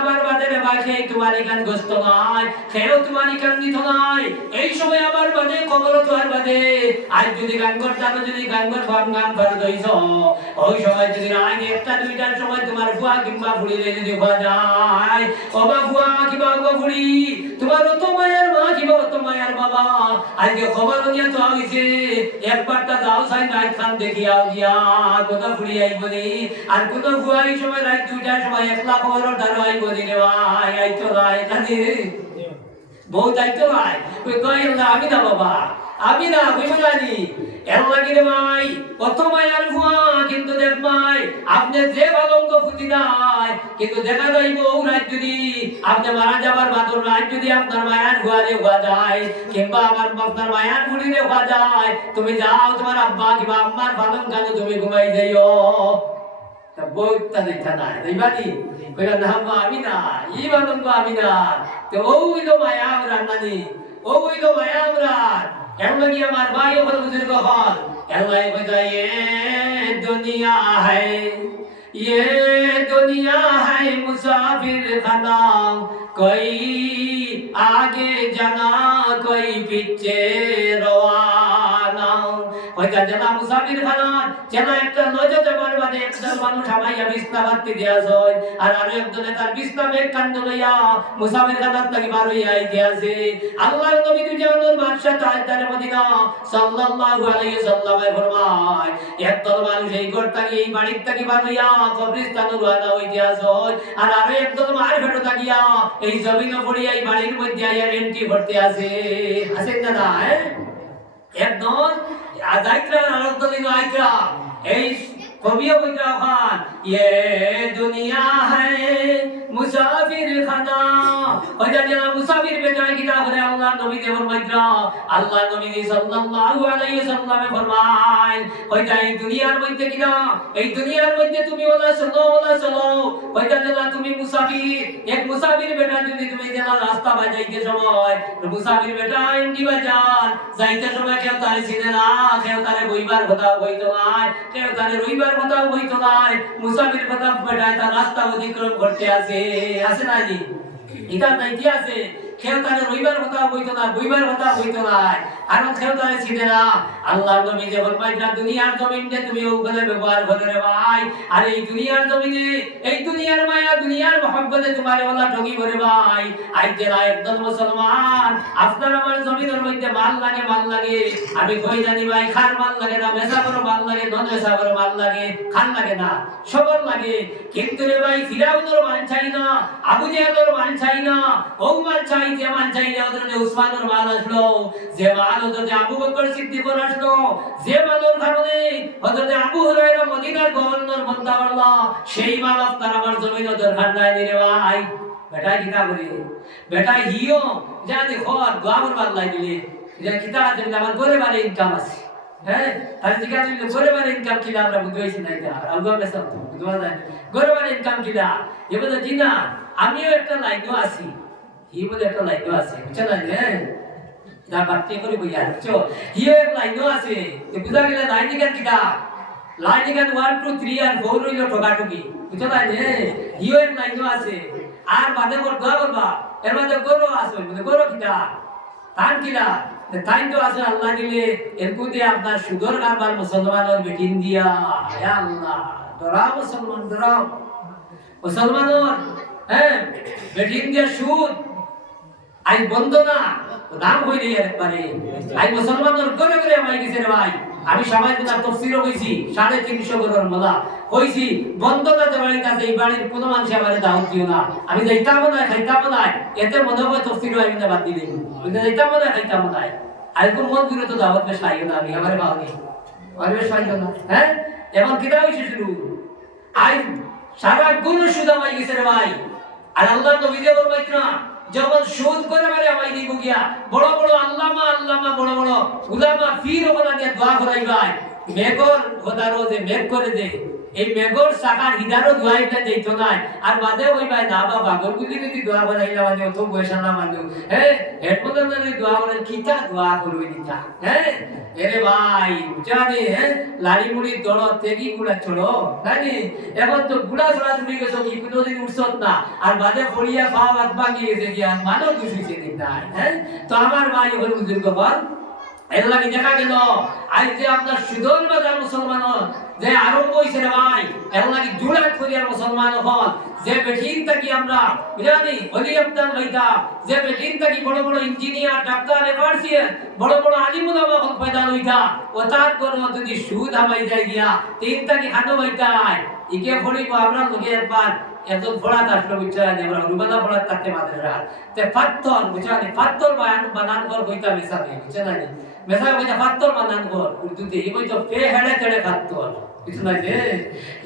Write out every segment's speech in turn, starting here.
আবার বাদে রে ভাই খেয়ে তোমার গ্রস্ত নাই খেয়েও তোমার এখান দিত নয়। এই সময় আবার বাদে কবর তোমার বাদে আর যদি গান করতে আমি যদি গান কর বাম গান করে দইছ, ওই সময় যদি আজ একটা দুইটার সময় তোমার ফুয়া কিংবা ফুড়িলে যদি হওয়া যায় অবা ফুয়া কিংবা ফুড়ি তোমার তো মায়ের বাবা। আজকে খবর নিয়ে তো সাই খান দেখি আও গিয়া। আর সময় রাত সময় একলা খবর রে ভাই। আইতো বউ দায়িত্ব ভাই কই কই, না, আমি না বাবা। আমি না বুঝতে জানি। এর কত কিন্তু দেখ আপনি যে কিন্তু আপনি মারা যাবার মায়ার যায় আমার মায়ার যায়, তুমি যাও তোমার আব্বা কিংবা আম্মার পালন কানে তুমি ঘুমাই যাইও। আমি না ই বালঙ্গ আমি না তো ও হইল মায়া আমরা নানি মায়া আমরা এর লাগি আমার ভাই ও বুজুর্গ হল আল্লাহ কইতা এ দুনিয়া है ये दुनिया है मुसाफिर खाना कोई आगे जाना कोई पीछे रवाना ওইটা জেলা মুসাফির খানার জেলা একটা নজর যাবার বাদে একজন মানুষ আমাইয়া বিছনা বাত্তি দিয়া হয়। আর আরও একজনে তার বিছনা বেগ কান্দ লইয়া মুসাফির খানার থেকে বার হইয়া আইতে আল্লাহর নবী তুই জানোর বাদশা তাজদারে মদিনা সাল্লাল্লাহু আলাইহি সাল্লামে ফরমায়, একদল মানুষ এই ঘর থেকে, এই বাড়ির থেকে বার হইয়া কবরস্থানে রওনা হইতে আছে আর আরও একদল মার ফেটো থাকিয়া এই জমিনে পড়িয়া এই বাড়ির মধ্যে আইয়া এন্ট্রি করতে আছে। আছেন না না হ্যাঁ একদম আনন্দ দিন আইকরা এই কবিও বইকরা খান ये दुनिया है मुसाफिर खाना ওইটা যারা মুসাফির বেজায় কিতাব করে আল্লাহ নবী দে ফরমাইতরা আল্লাহ নবী সাল্লাল্লাহু আলাইহি সাল্লামে ফরমায় ওইটা এই দুনিয়ার মধ্যে কিনা এই দুনিয়ার মধ্যে তুমি ওলা চলো ওলা চলো ওইটা যারা তুমি মুসাফির এক মুসাফির বেটা যদি তুমি যারা রাস্তা বাজাইতে সময় মুসাফির বেটা ইন্ডি বাজার যাইতে সময় কেউ তারে চিনে না কেউ তারে বইবার কথা বইতো নাই কেউ তারে রইবার কথা বইতো নাই মুসাফির কথা বেটায় তার রাস্তা অতিক্রম করতে আছে। আছে না এটা নাইতে আছে কেউ তারে রইবার কথা বইতো না বইবার কথা বইতো না। আর তারে চিনে না। আল্লাহর নবী ফরমায় না দুনিয়ার জমিনে তুমি ওখানে ব্যবহার করে রে ভাই। আর এই দুনিয়ার জমিনে, এই দুনিয়ার মায়া, দুনিয়ার মহব্বতে তোমার ওলা ঠকি করে ভাই। আজ জেলা একদল মুসলমান, আপনার আমার জমিনের মধ্যে মাল লাগে মাল লাগে। আমি কই জানি ভাই, খার মাল লাগে না, মেসা করে মাল লাগে, নন মেসা করে মাল লাগে খান লাগে না সবর লাগে। কিন্তু রে ভাই, ফিরাউনের মাল চাই না, আবু জেহেলের মাল চাই না ও মাল চাই যে মাল চাই না ওদের উসমানের মাল আসলো, যে মাল ওদের আবু বকর সিদ্দিকর আসলো, যে মালের কারণে ওদের আবু হুরায়রা মদিনার গভর্নর বন্ধা পারল, সেই মাল আপনার আমার জমিন ওদের খান্ডায় দিলে ভাই। বেটা কিতা করি বেটা হিও, যা দেখো মাল লাই দিলে। যে কিতা আছে বলে আমার গরে বারে ইনকাম আছে। হ্যাঁ? আর জিজ্ঞাসা করলে বারে ইনকাম কিলা আমরা বুঝাইছি না এটা। আলগা মেসা তো যায় বারে ইনকাম কিলা এ বলে, জি না, আমিও একটা লাইনও আছি। হি বলে একটা লাইনও আছে বুঝছে না যা বাড়তে করে বইয়া বুঝছ হিও এক লাইনও আছে তো বুঝা গেলে লাইন গান কিটা লাইন গান ওয়ান টু থ্রি আর ফোর রইল ঠোকাঠুকি বুঝছ না হিও এক লাইনও আছে আর বাদে বল দোয়া করবা এর মধ্যে গরু আছে মানে গরু কিটা তান কিলা তাই তো আছে আল্লাহ দিলে এর কুদে আপনার সুদর কারবার মুসলমানের বেটিন দিয়া হে আল্লাহ ডরাও মুসলমান ডরাও মুসলমানের হ্যাঁ বেটিন দিয়া সুদ আই বন্ধ না নাম হইলে একবারে। আই মুসলমানের করে করে আমায় গেছে রে ভাই। আমি সবাই তো তার তফসিরও কইছি, সাড়ে তিনশো গরুর মালা কইছি বন্ধ না যে বাড়ির কাছে এই বাড়ির কোনো মানুষ আমার দাওয়াত দিও না। আমি যাইতাম না খাইতাম না। এতে মনে হয় তফসির আমি না বাদ দিলে যাইতাম না খাইতাম না। আর কোন মন দিলে তো দাওয়াত বেশ পাইও না আমি, আমার পাওনি। আমার বেশ পাইও না হ্যাঁ? এখন কিতা হইছে শুরু আই সারা গুণ সুদা পাই গেছে রে ভাই। আর আল্লাহ নবী যে বলবাই না। যখন শোধ করে মানে আমায় দিব গিয়া, বড় বড় আল্লামা আল্লামা, বড় বড় উলামা ফির ওখানে দোয়া করাই ভাই মেঘর খোদারও যে মেঘ করে দে এই মেঘর শাখার হিদারও দোয়াইটা দিত নাই আর বাদে ওই ভাই না বাবা গরগুলি যদি দোয়া করাইলা মানে অত বয়সা না মানুষ হ্যাঁ হেডফোনের যদি দোয়া করেন কিতা দোয়া করবে নিতা হ্যাঁ এরে ভাই জানি হ্যাঁ লাড়ি মুড়ি দড় তেগি গুড়া চড়ো জানি। এখন তো গুড়া চড়া চুরি গেছো কি কোনোদিন উঠছত না। আর বাদে ফড়িয়া খাওয়া ভাত ভাঙি গেছে গিয়া মানব দুষিছে দিন নাই হ্যাঁ তো আমার ভাই হল বুজুর্গ বল এর লাগে দেখা গেল আজ যে আপনার সুদন বাজার মুসলমান যে আরম্ভ হয়েছে রে ভাই, এর লাগে জুড়াত করিয়ার মুসলমান হন, যে বেটিন থাকি আমরা বিরানি অলি আব্দাল হইতা যে বেটিন থাকি বড় বড় ইঞ্জিনিয়ার ডাক্তার এভারসিয়ার বড় বড় আলিমুল আমা পয়দা হইতা ও তার কোন যদি সুদ হামাই যায় গিয়া, তিন থাকি হানো হইতাই ইকে ফড়িব আমরা লোকে একবার, একজন ফোড়া আসলো বুঝছেন আমরা রুবানা ফোড়া থাকতে মাদ্রাসা তে পাত্তর বুঝছেন পাত্তর বায়ান, বানান কর কইতা মেসা দিয়ে বুঝছেন না মেসা কইতা পাত্তর বানান কর উর্দুতে ই কইতো পে হেড়ে তেড়ে পাত্তর কিছু নাই যে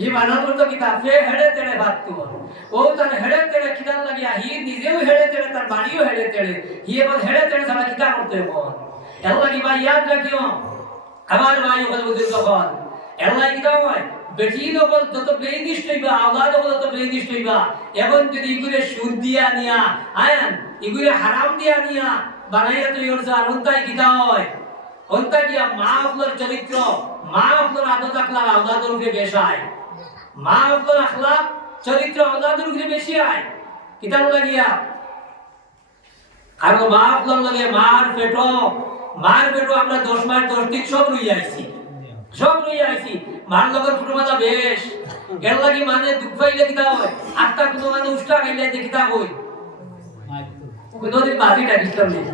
ই বানান করতো কিতা পে হেড়ে তেড়ে পাত্তর ও তার হেড়ে তেড়ে কিদান লাগিয়া, হি নিজেও হেড়ে তেড়ে, তার বাড়িও হেড়ে তেড়ে। হি এবার হেড়ে তেড়ে সারা কিতা করতে এখন এর লাগি ভাই, ইয়াদ রাখিও। আমার ভাই, ওখানে বুঝির তখন এর লাগি কিতা হয় বেটি নকল তত প্লেনিস্ট হইবা, আওলাদ নকল তত প্লেনিস্ট হইবা। এখন ইগুরে সুদ দিয়া নিয়া হারাম দিয়া নিয়া, বানাইয়া তুই ওর হন্তা গিয়া মা আপনার চরিত্র মা আপনার আদত আখলাক আওলাদের উপরে বেশায় মা আপনার আখলাক চরিত্র আওলাদের উপরে বেশি আয়। কিতা লাগিয়া? আর মা আপনার লাগে মার পেটো মার পেটো আমরা দশ মাস দশ দিন সব রই আইছি। সব রই আইছি। মার লগর ফুটমাতা বেশ। এর লাগি মানে দুঃখ পাইলে কিতা হয়? আটটা কোনো মানে উষ্টা খাইলে যে কিতা হই কোনোদিন বাজি ডাকিতাম নেই।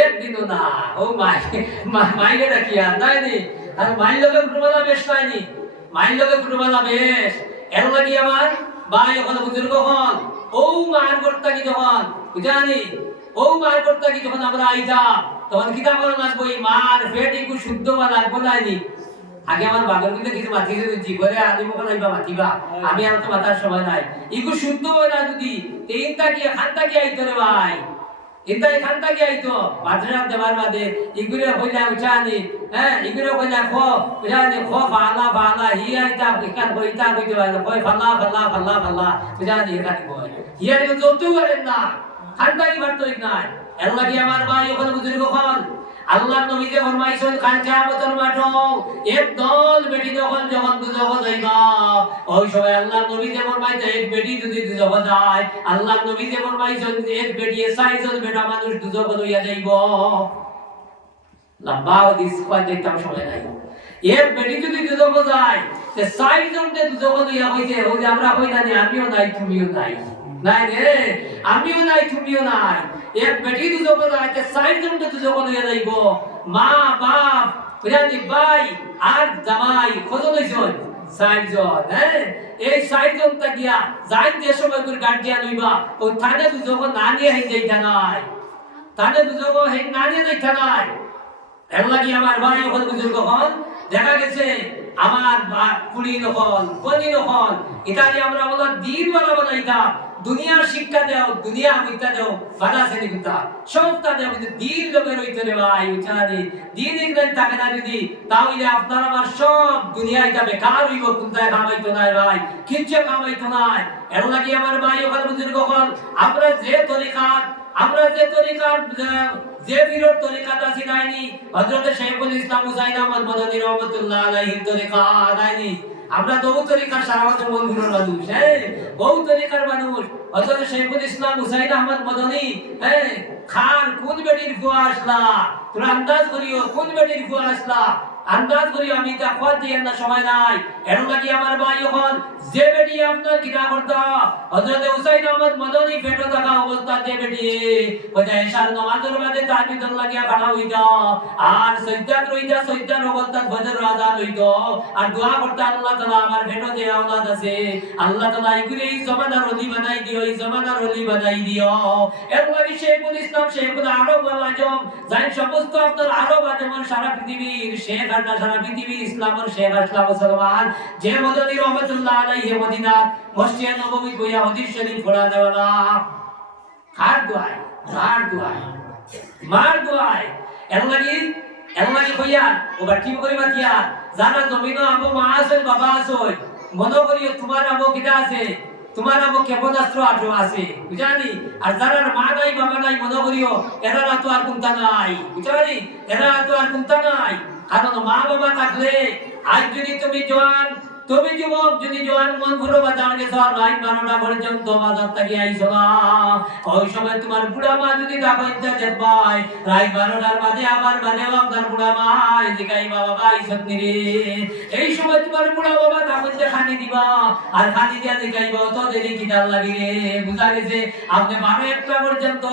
একদিনও না। ও মাই মাইলে ডাকিয়া নাই নি। আর মাইল লগে ফুটমাতা বেশ পাইনি মাইল লগে ফুটমাতা বেশ। এর লাগি আমার ভাই এখন বুজুর্গ হন। ও মার করতা কি যখন? বুঝানি ও মার করতা কি যখন আমরা আইতাম, তখন কিতা করে লাগবো? এই মার পেট একটু শুদ্ধ বা লাগবো নাইনি আগে আমার বাগর কিন্তু কিছু মাতিছে দিচ্ছি করে আদিম ওখানে আইবা মাতিবা। আমি আর তো মাতার সময় নাই। ইগু শুদ্ধ হয় না যদি, তিনটা কি, খানটা কি আইতো রে ভাই? এটা এখানটা কি আইতো মাদ্রাসা দেবার বাদে ইগুরে কইলা উঠানি হ্যাঁ ইগুরে কইলা খ, উঠানি, খ ফালা ফালা, হি আইতা ইকান কইতা কইতে পারে কই ফালা ফালা ফালা ফালা, উঠানি, এখানে কই। হিয়ার তো যতু করেন না খান্তাই কি বার্ত নাই। আল্লাহ কি আমার ভাই, ওখানে বুঝলি কখন আল্লাহ নবী যে ফরমাইছেন, কাল কিয়ামতের মাঠ এক দল বেটি যখন যখন দুজক যাইবা, ওই সময় আল্লাহ নবী যে ফরমাইছে, এক বেটি যদি দুজক যায়, আল্লাহ নবী যে ফরমাইছেন, এক বেটি সাইজন বেটা মানুষ দুজক লইয়া যাইব। লম্বা দিস কোয়া দেখতাম সময় নাই। এক বেটি যদি দুজক যায়, তে সাইজন তে দুজক লইয়া হইছে ও যে আমরা হই না আমিও নাই, তুমিও নাই। নাই রে। আমিও নাই, তুমিও নাই। এক বেটি দুজক যায় তে সাইজন তে দুজক লইয়া যাইব। মা, বাপ বুঝানি ভাই আর জামাই কত লইছন সাইজন হ্যাঁ? এই সাইজন তা গিয়া যাই যে সময় করে গার্ডিয়ান হইবা ও থানে দুজক না নিয়ে হই যাইতা নাই। তাহলে দুজক হেই না নিয়ে যাইতা নাই। এর লাগি আমার ভাই ওখান বুজুর্গ হন, দেখা গেছে আমার কুড়ি নকল পনি নকল ইতালি আমরা বলো দিন বলা বানাইতাম। দুনিয়ার শিক্ষা দেও, দুনিয়া মিথ্যা দেও, বাধা শ্রেণি কুতা সবটা দেও কিন্তু দিন লোকে রইতে রে ভাই উঠানে দিন। একদিন থাকে না যদি, তাহলে আপনার আমার সব দুনিয়া এটা বেকার হইব, কোনটায় কামাইতো নাই ভাই, কিচ্ছু কামাইতো নাই। এর লাগি আমার ভাই ওখানে বুজুর্গ হন আমরা যে তরিকার, আমরা যে তরিকার, যে বিরোধ তরিকাত আছে নাইনি হযরত শেখুল ইসলাম হুসাইন আহমদ মদনী রহমাতুল্লাহ আলাইহির তরিকা নাইনি আমরা তো তরিকার সারামত বন্ধুর মানুষ হ্যাঁ? বহু তরিকার মানুষ। অথচ শেখুল ইসলাম হুসাইন আহমদ মদনী হ্যাঁ? খান কোন বেটির ফুয়া আসলা? তোরা আন্দাজ করিও কোন বেটির ফুয়া আসলা? আন্দাজ করি আমি তা খোয়াদ দিয়ে না, সময় নাই। এর লাগি আমার ভাই এখন যে বেটি আপনার কিনা করতা, হযরত হুসাইন আহমদ মদনী পেটো থাকা অবস্থা যে বেটি ওটা এশার নামাজের বাদে তার ভিতর লাগিয়া খাড়া হইত, আর সৈদাত রইতা সৈদার অবস্থা ফজর আজান হইত। আর দোয়া করতে আল্লাহ তাআলা আমার পেটো যে আওলাদ আছে। আল্লাহ তাআলা এগুলি জমানার অলি বানাই দিও, এই জমানার অলি বানাই দিও। এর লাগি শেখুল ইসলাম, শেখুল আরব আজম যাই সমস্ত আপনার আরব আজমের সারা পৃথিবীর শেখ কারণে সারা পৃথিবীর ইসলামের শেখ আসলাম মুসলমান যে মদনী রহমতুল্লাহ আলাইহি মদিনা মসজিদে নববী কইয়া হাদিস শরীফ পড়া দেওয়ালা কার দোয়ায়? মার দোয়ায়? মার দোয়ায়? এর লাগি এর লাগি কইয়া ওবার কি করিবা দিয়া যারা জমিন আবো মা আছে বাবা আছে, মনে করিও তোমার আবো কিটা আছে, তোমার আবো ক্ষেপণাস্ত্র আটো আছে বুঝানি আর যারা মা নাই, বাবা নাই, মনে করিও, এরা তো আর কোনটা নাই বুঝানি এরা তো আর কোনটা নাই। কারণ মা বাবা থাকলে আজ যদি তুমি জোয়ান তুমি যুবক, যদি জোয়ান মন ঘুরো বাজার গেছো আর রাত বারোটা পর্যন্ত বাজার থেকে আইসো না ওই সময় তোমার বুড়া মা যদি ডাকাইতে দেখবাই রাত বারোটার বাদে আবার বাদে আপনার বুড়া মা জিগাই বাবা ভাই সত্যি রে। এই সময় তোমার বুড়া বাবা ডাকাইতে খানি দিবা। আর খানি দিয়া জিগাইবা তো দেরি কিটার লাগি রে? বুঝা গেছে? আপনি বারো একটা পর্যন্ত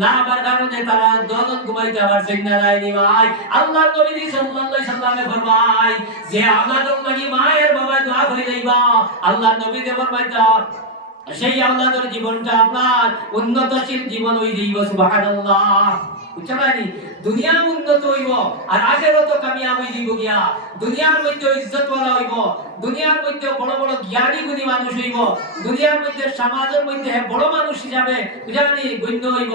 না আবার কারণে তারা দজন ঘুমাইতে আবার সিগনা যায়নি ভাই। আল্লাহ নবী সাল্লাল্লাহু আলাইহি সাল্লামে ফরমায়, যে আওলাদুল লাগি মায়ের বাবা দোয়া করে যাইবা। নবী দে ফরমাইতা সেই জীবনটা আপনার উন্নতশীল জীবন যাইব, সুবহানাল্লাহ। দুনিয়া উন্নত হইব আর কামিয়াব গিয়া। দুনিয়ার মধ্যে ইজ্জতওয়ালা হইব, দুনিয়ার মধ্যে বড় বড় জ্ঞানী গুণী মানুষ হইব, দুনিয়ার মধ্যে সমাজের মধ্যে বড় মানুষ হিসাবে বুঝানি গণ্য হইব।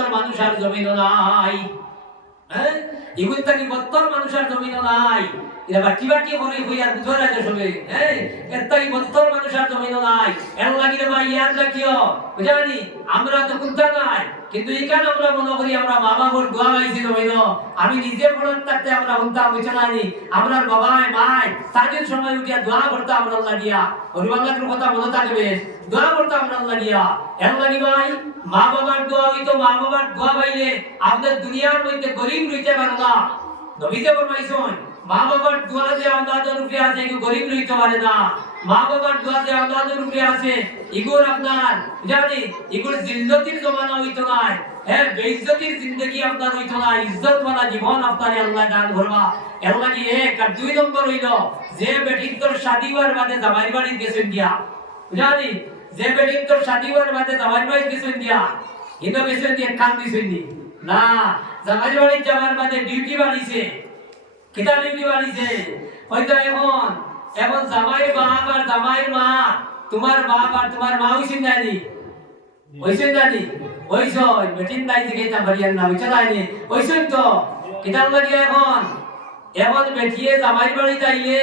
বত্তর মানুষ আর জমিন নাই। হ্যাঁ? ইগুন তাকি বত্তর মানুষ আর জমিন নাই। এরা বাটি বাটি করে হই আর বুঝো রাখে সবে। হ্যাঁ? এতই বত্তর মানুষ আর জমিন নাই। এর লাগি রে ভাই ইয়াদ রাখিও বুঝানি আমরা তো কুত্তা নাই। কিন্তু এখানে আমরা মনে করি আমরা মা বাবার দোয়া পাইছি জমিন আমি নিজে পড়ন থাকতে আমরা হুনতাম বুঝছ না নি। আমরা বাবাই, মাই, সাজের সময় উঠিয়া দোয়া করতাম আমরা আল্লাহ লাগিয়া হরিবাংলার কথা মনে থাকবে। দোয়া করতাম আমরা লাগিয়া এর লাগি ভাই, মা বাবার দোয়া হইতো, মা বাবার দোয়া পাইলে আপনার দুনিয়ার মধ্যে গরিব রইতে পারো না। নবীতে ফরমাইছেন মা বাবার দোয়া যে আওলাদের রূপে আছে গরিব রইতে পারে না। মা বাবার দোয়া যে রূপে আছে, ইগোর আপনার, জানি, ইগোর জিল্লতির জমানা হইতো নাই। হ্যাঁ বেইজ্জতির জিন্দগি আপনার হইতো না ইজ্জত ওয়ালা জীবন আপনার আল্লাহ দান করবা। এর লাগি এক আর দুই নম্বর হইল, যে বেটির তোর শাদি হওয়ার বাদে জামাই বাড়ি গেছেন দিয়া জানি, যে বেটির তোর শাদি হওয়ার বাদে জামাই বাড়ি গেছেন দিয়া কিন্তু গেছেন দিয়া কান দিছেন দি না জামাই বাড়ি যাওয়ার বাদে ডিউটি বাড়িছে কিতা ডিউটি বাড়িছে হয়তো এখন এখন জামাই বাপ আর জামাইয়ের মা, তোমার বাপ আর তোমার মা হইছেন জানি? হইছেন জানি? হইছন। বেটিন নাই থেকে তা বাড়িয়ার না হইছে নাইনি হইছেন তো? কিতাব লাগে এখন? এখন বেটিয়ে জামাই বাড়ি যাইলে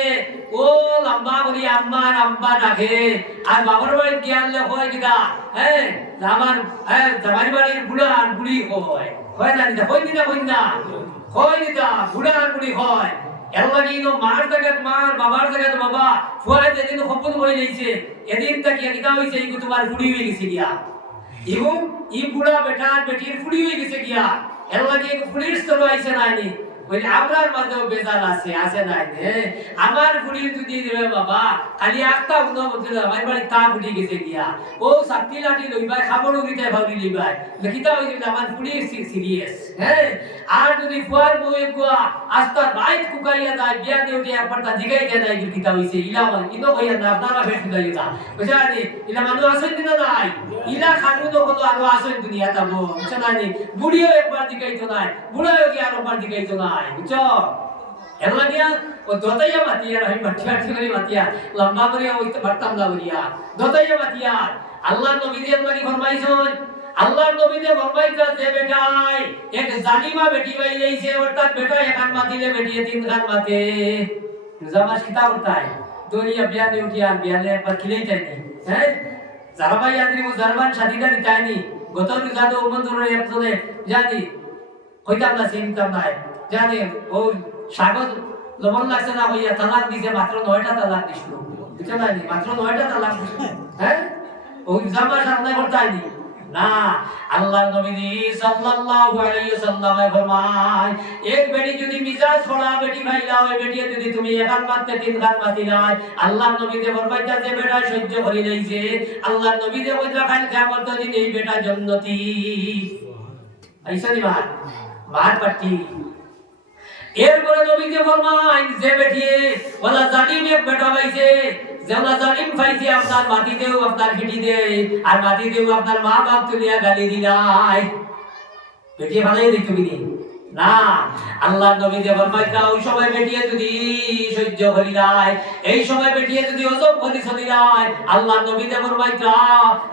ও লম্বা করি আম্মার আম্মা ডাকে। আর বাবার বাড়ি গিয়ালে হয় কিতা হ্যাঁ আমার হ্যাঁ জামাই বাড়ির বুড়া আর বুড়ি হয়। হয় না হয় নিতা হয় না। হয় নিতা বুড়া আর বুড়ি হয়। লাগি ইনো মার জায়গাত মার বাবার জায়গাত বাবা ফুয়ায় যেদিন সপন হয়ে যাইছে, এদিন তাকে কিতা হইছে ইগু তোমার বুড়ি হয়ে গেছে গিয়া। এবং ই বুড়া বেটার বেটির ফুড়ি হয়ে গেছে গিয়া। এর লাগে ফুড়ির স্তর আইছে নাইনি ওই আপনার মাঝেও বেজাল আছে আছে নাই নে। আমার ফুড়ির যদি দেবে, বাবা। খালি একটা উনো বলতে আমার বাড়ি তা ফুটি গেছে গিয়া। ও সাতটি লাঠি লইবাই খাব লইতে ভাবি লইবাই লিখিতা হয়ে যাবে আমার ফুড়ির সিরিয়াস হ্যাঁ আর যদি ফুয়ার বউয়ে গুয়া আস্তা রাইট কুকাইয়া যায়, বিয়া দেউটি একবার তা জিগাই দেয় নাই লিখিতা হইছে, ইলা ইনো কইয়া না, আপনারা ফেট কুদাই বুঝা বুঝানি ইলা মানুষ আসেন দিনা নাই? ইলা খানু তো কত আরও আসেন দুনিয়া তাবো বুঝছানি বুড়িও একবার দিগাইতো নাই, বুড়াও কি আর একবার দিগাইতো নাই? বুঝছ? এর লাগিয়া ও দতাইয়া মাতিয়া, আমি মাটিয়া ঠিকানি মাতিয়া। লম্বা করিয়া ওই বার্তাম না বলিয়া। দতাইয়া মাতিয়া। আল্লাহ নবী দিয়ে লাগি ফরমাইছন। আল্লাহর নবী যে ফরমাইতা যে বেটাই, এক জালিমা বেটি বাই যাইছে, অর্থাৎ বেটা একান মাতিলে বেটিয়ে তিন খান মাতে। জামা সীতা উঠায় দরিয়া বিয়া দিয়ে উঠি আর বিয়ালে একবার খিলেই তাইনি হ্যাঁ? যারা ভাই আদরি মু জারবান শাদিটা নিতাইনি গত রুজাদো বন্ধুরে একজনে জানি হইতাম না, চিনতাম নাই জানি ও স্বাগত লবণ লাগছে না হইয়া তালাক দিছে মাত্র নয়টা তালাক দিছিল। বুঝতে পারিনি? মাত্র নয়টা তালাক দিছিল। হ্যাঁ? ওই জামা সামনে করতে না আল্লাহর নবী সাল্লাল্লাহু আলাইহি সাল্লামে ফরমায় এক বেটি যদি মিজাজ খোলা বেটি ভাইলা হয় বেটি যদি তুমি একান মারতে তিন খান মাতি নাই আল্লাহর নবী যে ফরমাইতা যে বেটা সহ্য করি নাইছে আল্লাহর নবী যে খান কিয়ামত দিন এই বেটা জান্নতি। পাটি এরপরে নবী যে ফরমায়, যে বেটি ওলা জালিম এক বেটা পাইছে যেওলা জালিম পাইছে, আপনার মাটি দেও আপনার পিটি দে আর মাটি দেও আপনার মা বাপ তুলিয়া গালি দিলাই। বেটি, ভালোই দেখি তুমি না। আল্লাহ নবী যে ফরমাইতা ওই সময় বেটিয়ে যদি সহ্য করি নাই, এই সময় বেটিয়ে যদি ওজব করি চলি নাই আল্লাহ নবী যে ফরমাইতা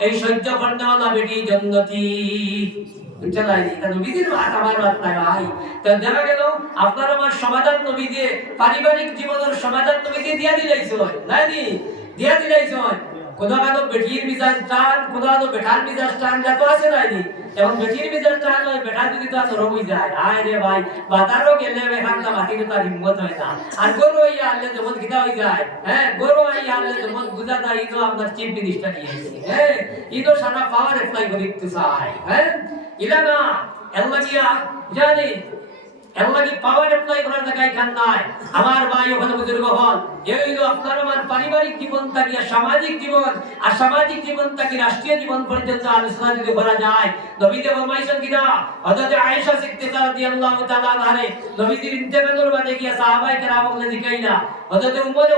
এই সহ্য করতে ওলা বেটি, জান্নতি। আপনার আমার সমাধান নবী দিয়ে পারিবারিক জীবনের সমাধান নবী দিয়ে দিয়া দিলাইছ নাই দিয়া দিলাইছ কোথাও বেটির মিজাজ টান কোথাও বেটার মিজাজ টান যা তো আছে, নাই নি এখন বেটির মিজাজ টান হয় বেটা যদি তো হয়ে যায়, আয় রে ভাই বাতারও গেলে বেখান না মাটির তার হিম্মত হয় না। আর গরু এই আনলে যেমন খিদা হয়ে যায় হ্যাঁ? গরু এই আনলে যেমন গুজা যায় তো আপনার চিফ মিনিস্টার নিয়ে এসেছে হ্যাঁ? ই তো সারা পাওয়ার অ্যাপ্লাই করে দিতে চায় হ্যাঁ? ইলা না এল্লা গিয়া জানি এল্লা কি পাওয়ার অ্যাপ্লাই করার জায়গায় খান নাই। আমার ওখানে বুজুর্গ হল এই হইল আপনার আমার পারিবারিক জীবন সামাজিক জীবন। আর সামাজিক জীবন রাষ্ট্রীয় জীবন পর্যন্ত আলোচনা যদি করা যায় কিনা? আয়েশা বাদে গিয়া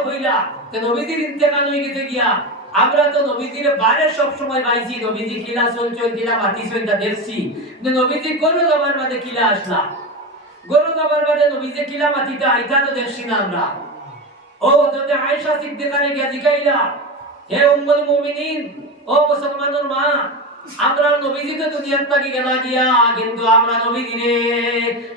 কইলা তে গেছে গিয়া। আমরা তো নবীজির বাইরে সব সময় পাইছি নবীজি কিলা চলচল কিলা মাতি সইতা দেখছি। নবীজি কোন জমার বাদে কিলা আসলা গরু জমার বাদে নবীজি কিলা মাটিতে আইতা তো দেখছি না আমরা। ও, যদি আয়েশা সিদ্দিকারে গিয়া জিকাইলা হে উম্মুল মুমিনিন, ও মুসলমানের মা আমরা নবীজি তো দুনিয়ার থাকি গেলা গিয়া, কিন্তু আমরা নবীজিরে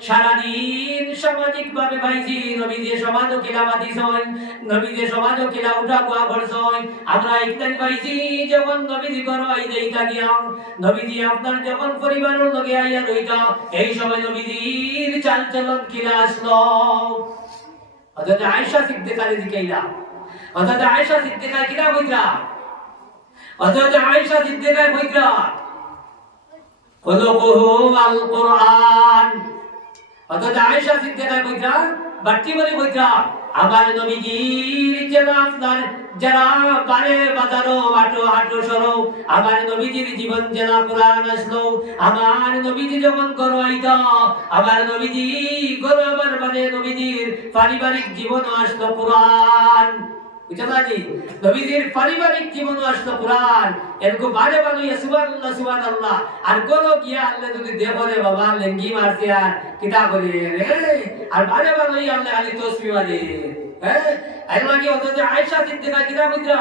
সারাদিন সামাজিক ভাবে পাইছি নবীজি সমাজও কিলা মাতিছেন নবীজি সমাজও কিলা উঠা বুয়া করছেন আমরা ইত্যাদি পাইছি, যখন নবীজি করো আই দেইতা গিয়া, নবীজি আপনার যখন পরিবারের লগে আইয়া রইতা, এই সময় নবীজির চাল চলন কিলা আসলো। হযরত আয়েশা সিদ্দিকারে দিকেইলা হযরত আয়েশা সিদ্দিকা কিরা কইরা হযরত আয়েশা সিদ্দিকা কইরা খুলুকুহু আল কুরআন। হযরত আয়েশা সিদ্দিকা কইরা বাট্টি বলে কইরা আমার নবীজির আপনার যারা পারে বাজারো হাঁটো হাঁটো, সরো, আমার নবীজির জীবন যেন কোরআন আসলো, আমার নবীজি যখন করো আইতা আমার নবীজি আমার মানে নবীজির পারিবারিক জীবন আসলো কোরআন পারি নবীজির পারিবারিক জীবন আসলো কোরআন। এরকম বারে বারে সুবহানাল্লাহ সুবহানাল্লাহ। আর কোন গিয়া আল্লাহ যদি দেবরে বাবা লেঙ্গি মারছে আর কিতা করে আর বারে বারে আল্লাহ আলী তসবিহ মারে হ্যাঁ? আল্লাহ কি যে আয়েশা সিদ্দিকা কিতা বুঝরা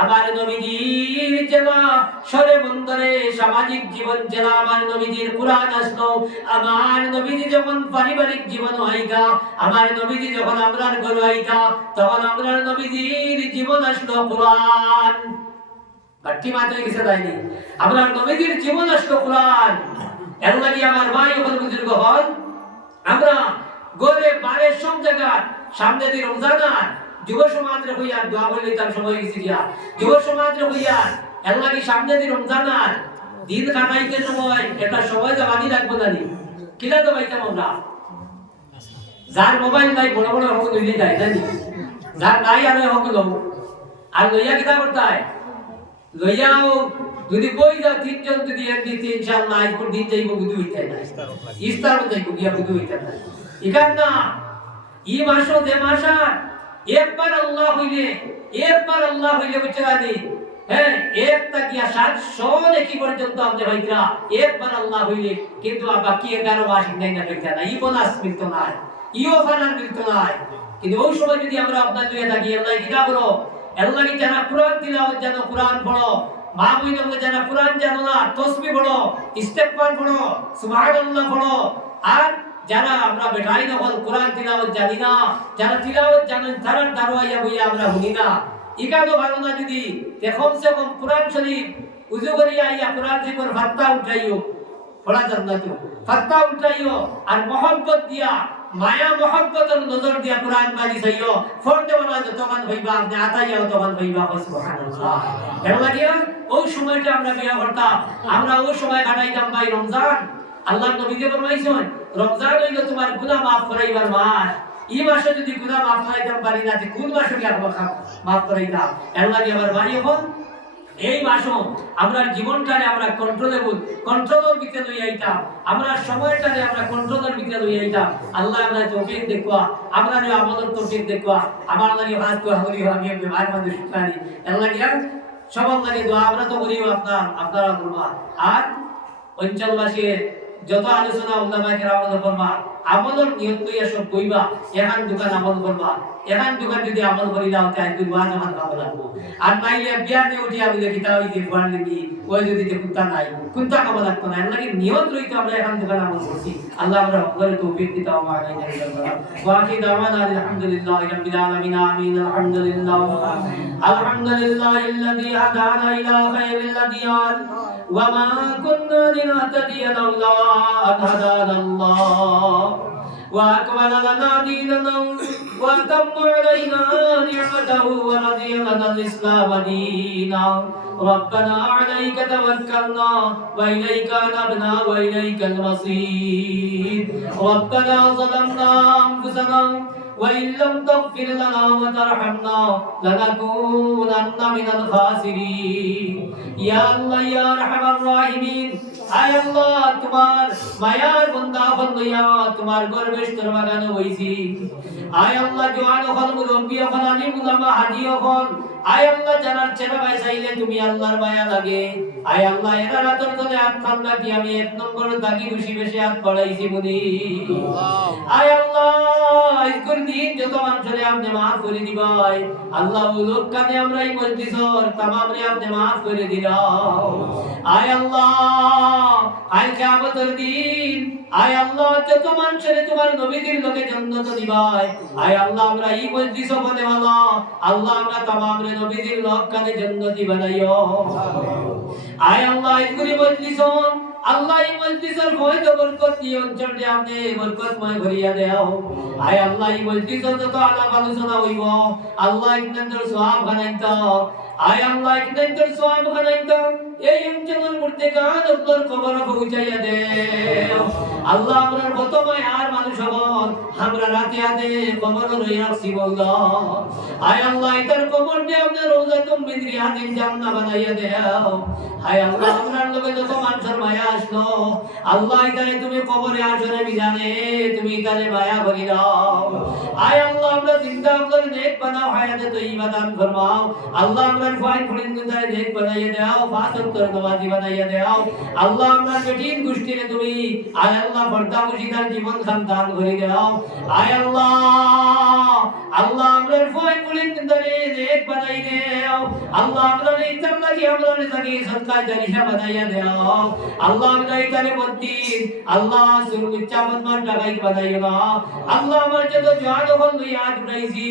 আমার নবীজির জেলা সরে বন্দরে সামাজিক জীবন জেলা, আমার নবীজির কোরআন আসলো আমার নবীজি যখন পারিবারিক জীবন হইগা আমার নবীজি যখন আমরার ঘর হইগা তখন আমরার নবীজির জীবন আসলো কোরআন। বাট্টি মাথায় গেছে তাইনি আমরার নবীজির জীবন আসলো কোরআন। এর লাগি আমার ভাই ওখানে বুজুর্গ হন, আমরা গরে বারে সব জায়গা সামনে দিয়ে রমজান যুব সমাজরে হইয়া দোয়া বললে তার সময় গেছে গিয়া। যুব সমাজরে হইয়া এর লাগি সামনে দিয়ে রমজান আর দিন কাটাইতে সময়, এটা সময় জানি লাগবো জানি। কিলা তো পাইতাম আমরা যার মোবাইল নাই, বড় বড় হোক লইলে যায় জানি। যার নাই, আর হোক লও। আর লইয়া কিতা করতে হয়? লইয়াও যদি বই যাও তিনজন যদি একদিন তিন সাল নাই কোন দিন যাইব, বুধু হইতে না ইস্তার যাইব, গিয়া বুধু হইতে না ইকান না, ই মাসও যে মাসা একবার আল্লাহ হইলে, একবার আল্লাহ হইলে বুঝতে হ্যাঁ একটা গিয়া সাত শো নাকি পর্যন্ত আমাদের ভাইরা একবার আল্লাহ হইলে কিন্তু বাকি এগারো মাস নাই না পেতে না ই বোনাস মিলত নাই ইও ফানার মিলত নাই। কিন্তু ওই সময় যদি আমরা আপনার দুয়ে থাকি আল্লাহ কিতা বলো আল্লাহ কি যারা কোরআন তিলাওয়াত জানো, কোরআন পড়ো? মা বইন আমরা যারা কোরআন জানো না? তসবি পড়ো ইস্তেগফার পড়ো, সুবহানাল্লাহ পড়ো। আর যারা আমরা বেঠাই না হল কোরআন তিলাওয়াত জানি না, যারা তিলাওয়াত জানেন, তারার দারোয়াইয়া বইয়া আমরা শুনি না। ইকানো ভালো না যদি তে কমসে কম কোরআন শরীফ, উজু করিয়া আইয়া কোরআন শরীফের ভাত্তা উঠাইও পড়া জান্নাত ফাত্তা উঠাইও আর মহব্বত দিয়া, মায়া মহব্বতের নজর দিয়া কোরআন বাড়ি চাইও ফোরতে বলা যতক্ষণ হইবা, আপনি আতাইয়া তখন হইবা, সুবহানাল্লাহ। এর লাগিয়া ওই সময়টা আমরা বিয়া করতাম। আমরা ওই সময় কাটাইতাম ভাই রমজান। আল্লাহ নবীকে ফরমাইছেন রমজান হইল তোমার গুনাহ মাফ করাইবার মাস এই মাসে যদি গুনাহ মাফ করাইতাম পারি না তো কোন মাসে কি আমরা মাফ করাইতাম। এর লাগে আমার ভাই এখন এই মাসও আমরা জীবনটারে আমরা কন্ট্রোলেবল কন্ট্রোলের ভিতরে লই আইতাম। আমরা সময়টারে আমরা কন্ট্রোলের ভিতরে লই আইতাম। আল্লাহ আমরা তৌফিক দেখবা আমরা যে আমাদের তৌফিক দেখবা আমার লাগে হাত তো হরি আমি ভাই মানে শুকরানি এর লাগে সবার লাগে দোয়া, আমরা তো করিও আপনার, আপনারা করবা আর অঞ্চলবাসীর যত আলোচনা উল্লামা কেরামত করবা আমলের নিয়ত লইয়া সব কইবা এখান দোকান আমল করবা এখান দোকান যদি আমল করি দাও তাই তুই ওয়াজ আমার ভালো লাগবো আর নাইলে বিয়া দিয়ে উঠি আমি দেখি তাও যে ফুয়ান দেখি ওই যদি তে কুত্তা নাই কুত্তা খাবো লাগতো না এর লাগে নিয়ত রইতো আমরা এখান দোকান আমল করছি আল্লাহ আমরা সকলের তৌফিক দিতে আমার ওয়াকি দাওয়ানা আলহামদুলিল্লাহ রাব্বিল আলামিন আমিন আলহামদুলিল্লাহ আলহামদুলিল্লাহ الذي هدانا الى خير الاديان وما كنا لنهتدي لولا ان هدانا الله وأكمل لنا ديننا وأتم علينا نعمته ورضي لنا الإسلام دينا. ربنا عليك توكلنا وإليك أنبنا وإليك المصير. ربنا ظلمنا أنفسنا وإن لم تغفر لنا وترحمنا لنكونن من الخاسرين. يا الله يا أرحم الراحمين. আয় আল্লাহ, তোমার মায়ার বন্দা বন্দয়া তোমার গর্বেশ তোর বাগানে হইছি আয় আল্লাহ, জোয়ান হল মুরব্বী হল আলিম হাজি হল আয় আল্লাহ জানার ছেলে চাইলে তুমি আল্লাহর মায়া লাগে। আয় আল্লাহ এরা রাতের তলে হাত নাকি আমি এক নম্বর দাগি খুশি বেশি হাত পড়াইছি বুনি আয় আল্লাহ আজকের দিন যত মানুষরে আপনি মাফ করে দিবাই। আল্লাহ লোক কানে আমরা এই তামাম রে আপনি মাফ করে দিলাও আয় আল্লাহ আয় কিয়ামতের দিন আয় আল্লাহ যত মানুষরে তোমার নবীদের লোকে জান্নাত দিবাই আয় আল্লাহ, আমরা এই মসজিদ বলে वाला আল্লাহ, আমরা তামাম রে নবীদের লোক কানে জান্নাতি বানাইও। আয় আল্লাহ আজকের মজলিস আল্লাহ, এই মজলিসের ফয়দা বরকত দিয়ে অঞ্চলটি আপনি বরকতময় ভরিয়া দেও। আয় আল্লাহ, এই মজলিসের যত আলাপ আলোচনা হইব, আল্লাহ ইকনান্তর সওয়াব বানাইতো। আয় আল্লাহ এই মধ্যে আপনার খবর পৌঁছাইয়া দেও আল্লাহ আপনার কতময় আর মানুষ আমরা রাতে আদে রাখছি বলদ আয় আল্লাহ খবর দিয়ে আপনার রোজা তুমি জান্না বানাইয়া দেও আয় আল্লাহ আপনার যত মানুষের মায়া আসলো আল্লাহ এখানে তুমি কবরে আসরে বিধানে তুমি এখানে মায়া ভরি দাও আয় আল্লাহ আমরা চিন্তা করে নেক বানাও হায়াতে তো ইবাদান ফরমাও আল্লাহ আমরা ফাইন ফুলিন গুন্দারে নেক বানাইয়া দাও ফাসল করে নমাজি বানাইয়া দাও। আল্লাহ আমরা কঠিন গোষ্ঠীরে তুমি, আয় আল্লাহ বর্দা মুশিদার জীবন সন্তান করে দাও। আয় আল্লাহ আল্লাহ আমরা ফাইন ফুলিন গুন্দারে নেক বানাই দাও। আল্লাহ আমরা ইতার লাগি আমরা লাগি সদকা জারিশা বানাইয়া দাও। আল্লাহ আমরা এখানে মন্দির, আল্লাহ সুর উচ্চা মন্দির টাকাই বানাইও না। আল্লাহ আমার যত জওয়ান হল আজ উঠাইছি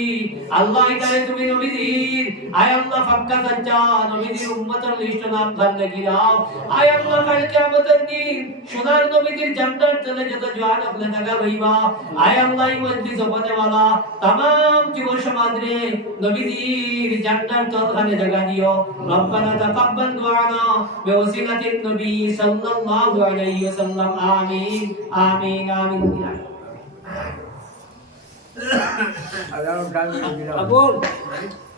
আল্লাহ এখানে তুমি নবীজির। আয় আল্লাহ ফাক্কা সচ্চা নবীজির উম্মতের লিস্ট নাম খান নাকি দাও আয় আল্লাহ কাল কিয়ামতের দিন সোনার নবীজির জান্নার তলে যত জওয়ান হলে জায়গা হইবা আয় আল্লাহ এই মসজিদ ওখানে वाला तमाम যুব সমাজ রে নবীজির জান্নার তলখানে জায়গা দিও রব্বানা তাকাব্বাল দুআনা বিওসিলাতিন নবী সাল্লাল্লাহু আলাইহি ওয়াসাল্লাম আমিন আমিন আমিন আবুল